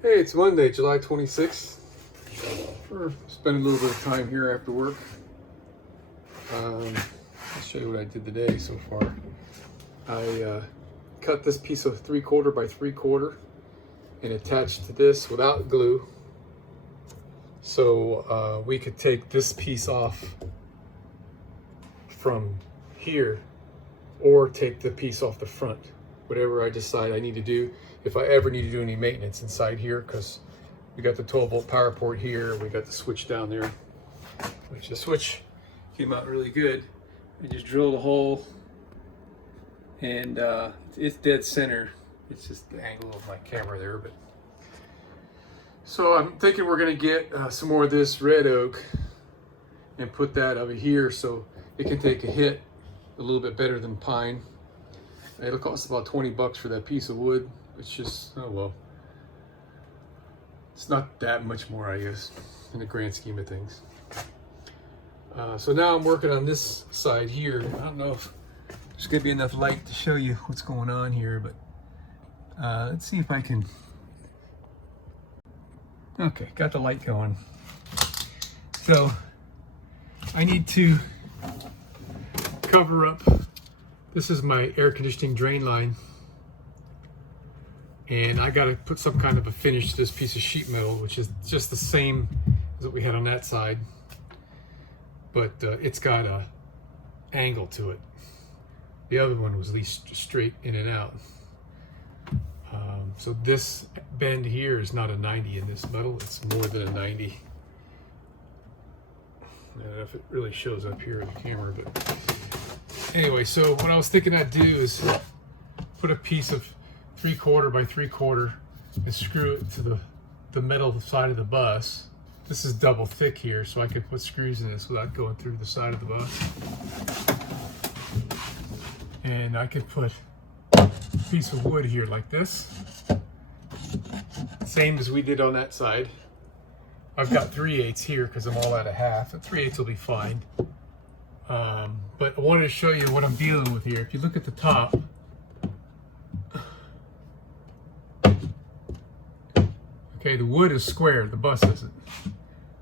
Hey, it's Monday, July 26th. We're spending a little bit of time here after work. I'll show you what I did today so far. I cut this piece of 3/4 by 3/4 and attached to this without glue. So we could take this piece off from here or take the piece off the front. Whatever I decide I need to do, if I ever need to do any maintenance inside here, because we got the 12-volt power port here, we got the switch down there, which the switch came out really good. I just drilled a hole and it's dead center. It's just the angle of my camera there, but so I'm thinking we're gonna get some more of this red oak and put that over here so it can take a hit a little bit better than pine. It'll cost about 20 bucks for that piece of wood. It's just, oh well. It's not that much more, I guess, in the grand scheme of things. So now I'm working on this side here. I don't know if there's gonna be enough light to show you what's going on here, but let's see if I can. Okay, got the light going. So I need to cover up. This is my air conditioning drain line, and I got to put some kind of a finish to this piece of sheet metal, which is just the same as what we had on that side, but it's got a angle to it. The other one was at least straight in and out. So this bend here is not a 90 in this metal, it's more than a 90. I don't know if it really shows up here on the camera, but anyway, so what I was thinking I'd do is put a piece of 3/4 by 3/4 and screw it to the metal side of the bus. This is double thick here, so I could put screws in this without going through the side of the bus. And I could put a piece of wood here like this. Same as we did on that side. I've got 3/8 here because I'm all out of half. 3/8 will be fine. But I wanted to show you what I'm dealing with here. If you look at the top, okay, the wood is square, the bus isn't.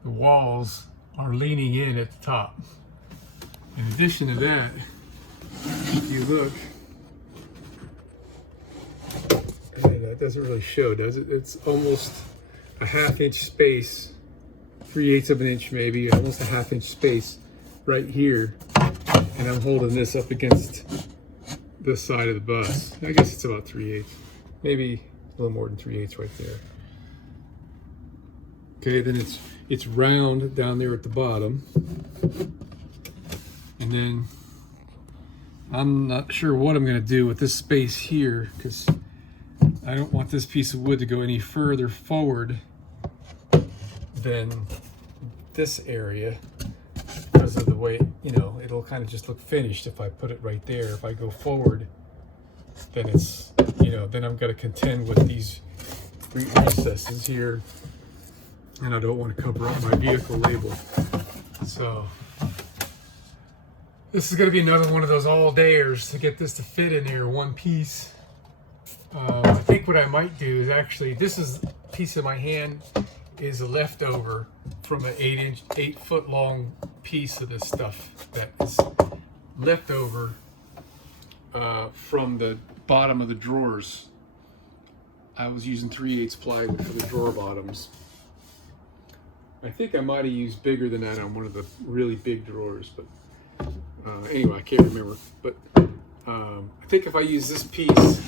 The walls are leaning in at the top. In addition to that, if you look, that doesn't really show, does it? It's almost a 1/2 inch space, 3/8 of an inch maybe, almost a 1/2 inch space right here. And I'm holding this up against this side of the bus. I guess it's about 3/8, maybe a little more than 3/8 right there. Okay, then it's round down there at the bottom. And then I'm not sure what I'm gonna do with this space here, because I don't want this piece of wood to go any further forward than this area, because of the way, you know, it'll kind of just look finished if I put it right there. If I go forward, then it's, you know, then I'm going to contend with these recesses here, and I don't want to cover up my vehicle label. So this is going to be another one of those all-dayers to get this to fit in there one piece. I think what I might do is actually, this is a piece of my hand is a leftover from an 8 foot long piece of this stuff that is left over from the bottom of the drawers. I was using 3/8 plywood for the drawer bottoms. I think I might have used bigger than that on one of the really big drawers, but anyway, I can't remember. But I think if I use this piece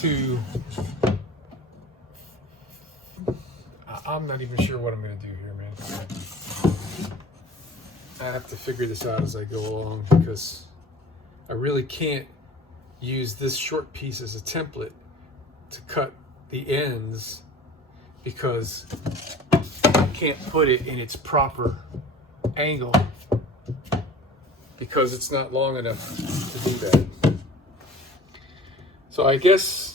to, I'm not even sure what I'm going to do here, man. I have to figure this out as I go along, because I really can't use this short piece as a template to cut the ends, because I can't put it in its proper angle because it's not long enough to do that. So I guess,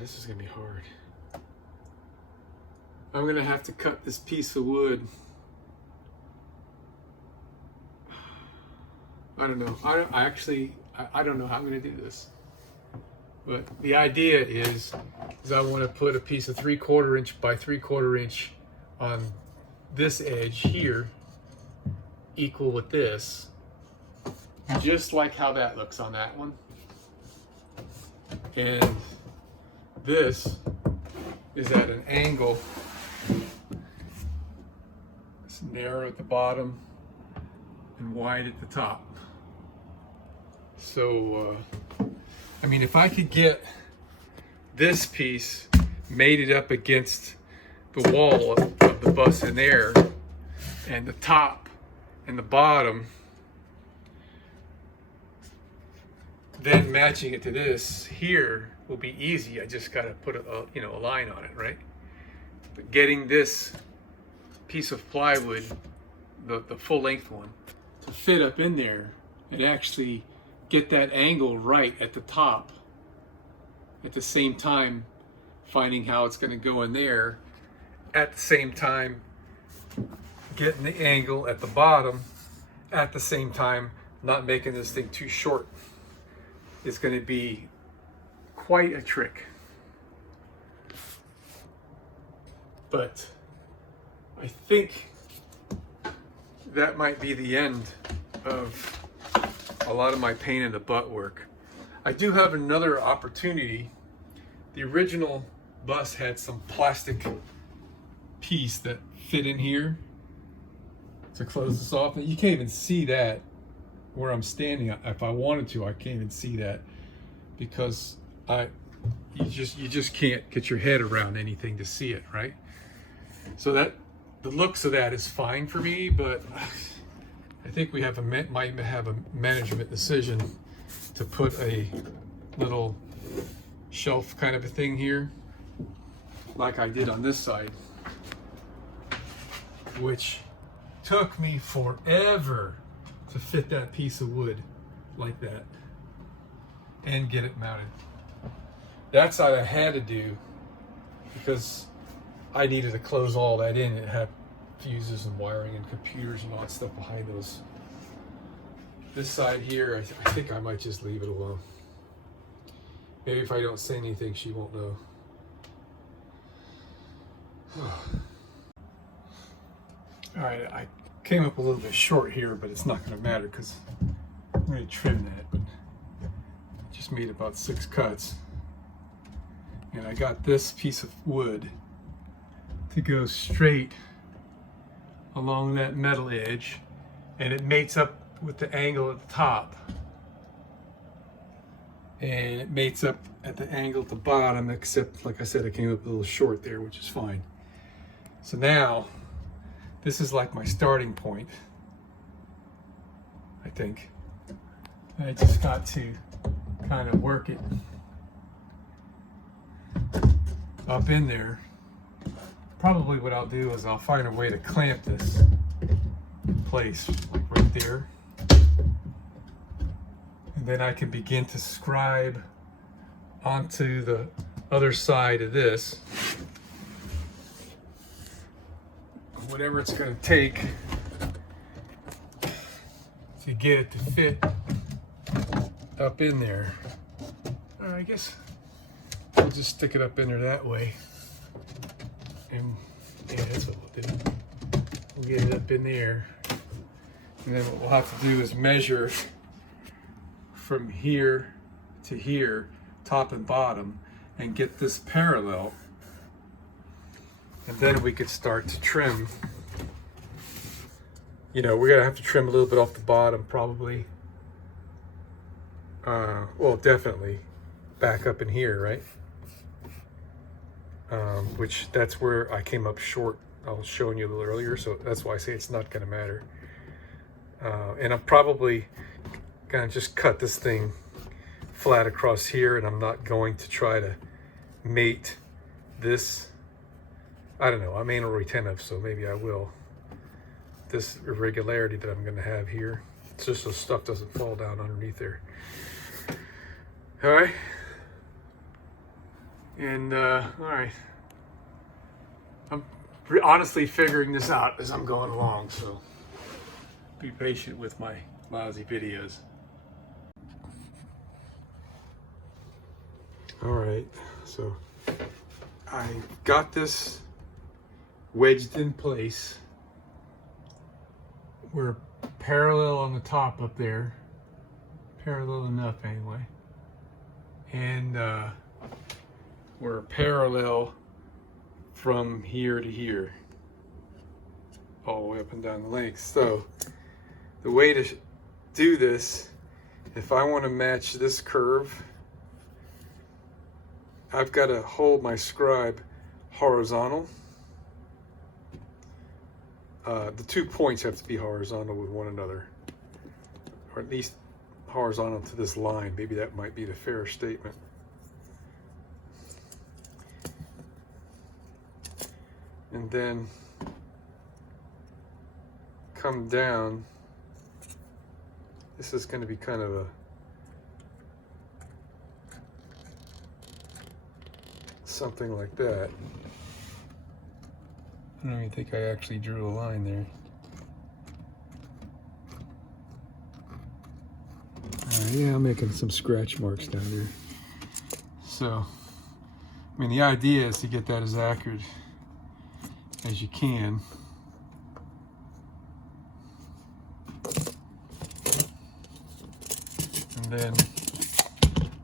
this is gonna be hard. I'm gonna have to cut this piece of wood. I don't know. I don't know how I'm gonna do this. But the idea is I want to put a piece of 3/4 inch by 3/4 inch on this edge here, equal with this, just like how that looks on that one. And this is at an angle. It's narrow at the bottom and wide at the top. So, I mean, if I could get this piece mated up against the wall of the bus in there, and the top and the bottom, then matching it to this here will be easy. I just got to put a line on it, right? But getting this piece of plywood, the full length one, to fit up in there and actually get that angle right at the top, at the same time finding how it's going to go in there, at the same time getting the angle at the bottom, at the same time not making this thing too short, is going to be quite a trick. But I think that might be the end of a lot of my pain in the butt work. I do have another opportunity. The original bus had some plastic piece that fit in here to close this off. You can't even see that where I'm standing. If I wanted to, I can't even see that because you just can't get your head around anything to see it, right? So that the looks of that is fine for me, but I think we might have a management decision to put a little shelf kind of a thing here, like I did on this side, which took me forever to fit that piece of wood like that and get it mounted. That's what I had to do because I needed to close all that in. It had fuses and wiring and computers and all that stuff behind those. This side here, I think I might just leave it alone. Maybe if I don't say anything, she won't know. All right, I came up a little bit short here, but it's not going to matter because I'm going to trim that. But I just made about 6 cuts, and I got this piece of wood to go straight along that metal edge, and it mates up with the angle at the top, and it mates up at the angle at the bottom, except like I said, I came up a little short there, which is fine. So now this is like my starting point, I think. I just got to kind of work it up in there. Probably what I'll do is I'll find a way to clamp this in place, like right there. And then I can begin to scribe onto the other side of this, whatever it's going to take to get it to fit up in there. I guess we'll just stick it up in there that way. And yeah, that's what we'll do. We'll get it up in there. And then what we'll have to do is measure from here to here, top and bottom, and get this parallel. And then we could start to trim. You know, we're gonna have to trim a little bit off the bottom probably. Well, definitely back up in here, right? Which that's where I came up short. I was showing you a little earlier, so that's why I say it's not gonna matter. And I'm probably gonna just cut this thing flat across here, and I'm not going to try to mate this. I don't know, I'm anal retentive, so maybe I will. This irregularity that I'm gonna have here, it's just so stuff doesn't fall down underneath there. All right. And all right, I'm honestly figuring this out as I'm going along, so be patient with my lousy videos. All right, so I got this wedged in place. We're parallel on the top up there, parallel enough anyway, and we're parallel from here to here, all the way up and down the length. So the way to do this, if I want to match this curve, I've got to hold my scribe horizontal. The 2 points have to be horizontal with one another, or at least horizontal to this line. Maybe that might be the fair statement. And then come down. This is going to be kind of a something like that. I don't even think I actually drew a line there. Yeah, I'm making some scratch marks down there. So, I mean, the idea is to get that as accurate as you can. And then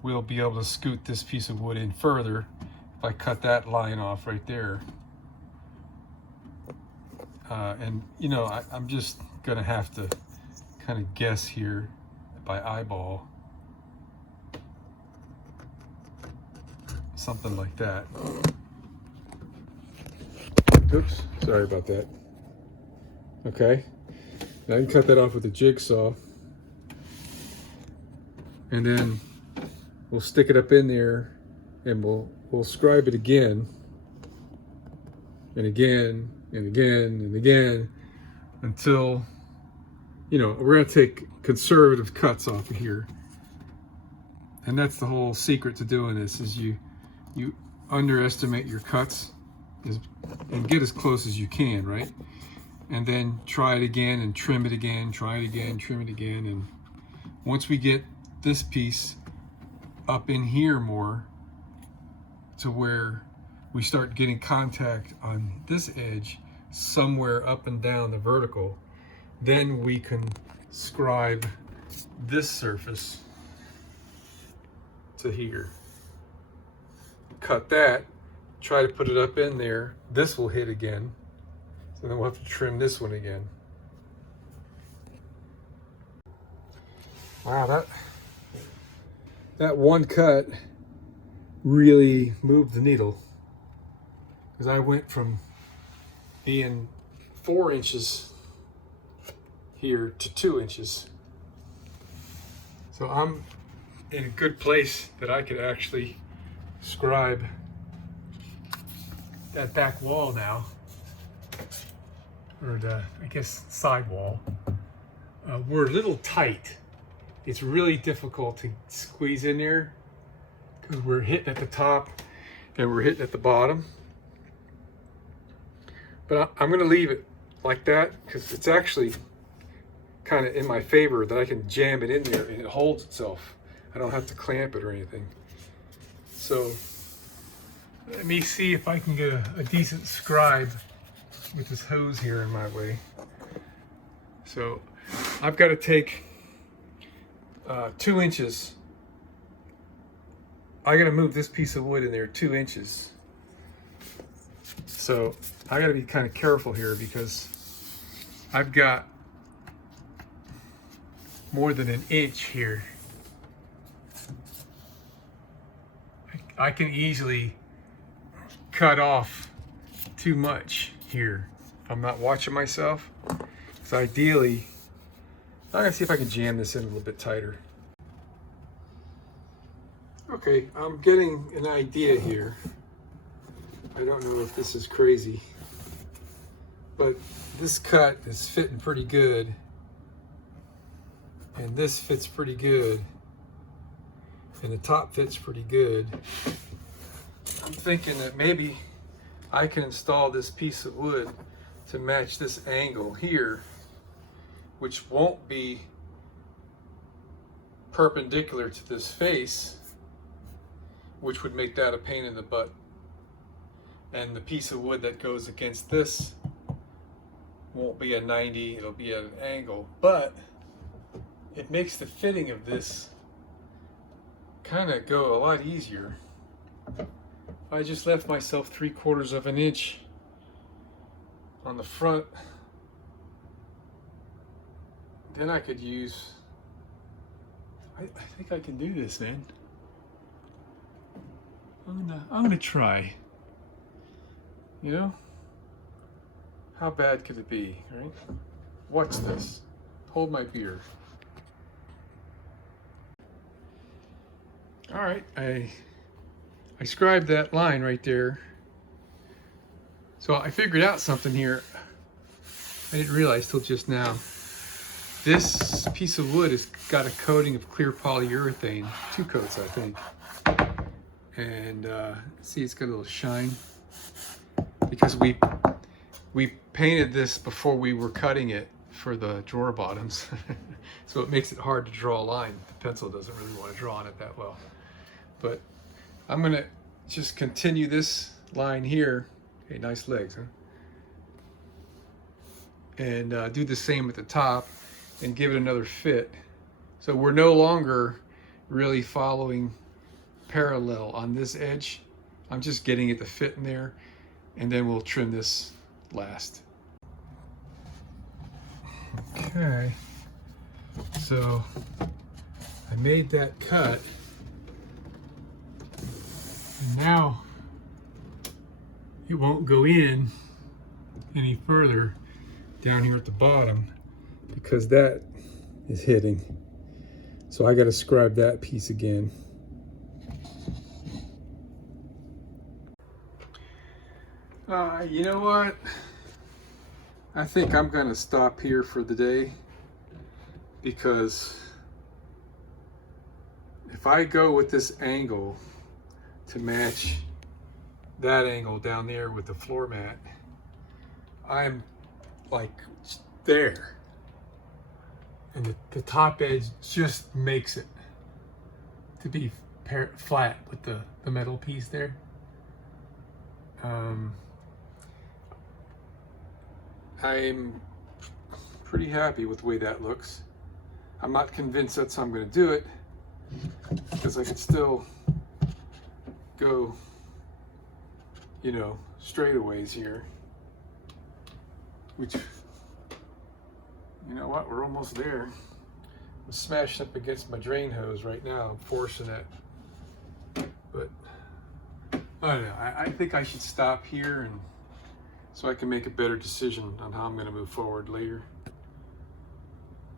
we'll be able to scoot this piece of wood in further if I cut that line off right there. And you know, I'm just gonna have to kind of guess here by eyeball, something like that. Oops, sorry about that. Okay, now I can cut that off with a jigsaw, and then we'll stick it up in there, and we'll scribe it again, and again, and again, and again, until, you know, we're gonna take conservative cuts off of here. And that's the whole secret to doing this, is you underestimate your cuts and get as close as you can, right? And then try it again and trim it again, try it again, trim it again. And once we get this piece up in here more to where we start getting contact on this edge somewhere up and down the vertical, then we can scribe this surface to here. Cut that, try to put it up in there. This will hit again. So then we'll have to trim this one again. Wow, that one cut really moved the needle, because I went from being 4 inches here to 2 inches. So I'm in a good place that I could actually scribe that back wall now, or the, I guess, side wall. We're a little tight. It's really difficult to squeeze in there because we're hitting at the top and we're hitting at the bottom. But I'm gonna leave it like that because it's actually kind of in my favor that I can jam it in there and it holds itself. I don't have to clamp it or anything. So let me see if I can get a decent scribe with this hose here in my way. So I've got to take 2 inches. I got to move this piece of wood in there 2 inches. So I got to be kind of careful here because I've got more than an inch here. I can easily cut off too much here if I'm not watching myself. So ideally, I'm gonna see if I can jam this in a little bit tighter. Okay, I'm getting an idea here. I don't know if this is crazy, but this cut is fitting pretty good. And this fits pretty good. And the top fits pretty good. I'm thinking that maybe I can install this piece of wood to match this angle here, which won't be perpendicular to this face, which would make that a pain in the butt. And the piece of wood that goes against this won't be a 90, it'll be at an angle, but it makes the fitting of this kind of go a lot easier. If I just left myself 3/4 of an inch on the front, then I could use, I think I can do this, man. I'm gonna try. You know? How bad could it be, right? Watch this. Hold my beer. All right, I scribed that line right there. So I figured out something here I didn't realize till just now. This piece of wood has got a coating of clear polyurethane, 2 coats I think. And see, it's got a little shine because we painted this before we were cutting it for the drawer bottoms. So it makes it hard to draw a line. The pencil doesn't really want to draw on it that well. But I'm gonna just continue this line here. Hey, nice legs, huh? And do the same at the top and give it another fit. So we're no longer really following parallel on this edge. I'm just getting it to fit in there, and then we'll trim this last. Okay, so I made that cut, and now it won't go in any further down here at the bottom because that is hitting. So I got to scribe that piece again. You know what? I think I'm going to stop here for the day, because if I go with this angle to match that angle down there with the floor mat, I'm like there. And the top edge just makes it to be flat with the metal piece there. I'm pretty happy with the way that looks. I'm not convinced that's how I'm going to do it, because I could still go, you know, straightaways here, which, you know what, we're almost there. I'm smashed up against my drain hose right now. I'm forcing it, but I don't know. I think I should stop here, and so I can make a better decision on how I'm going to move forward later.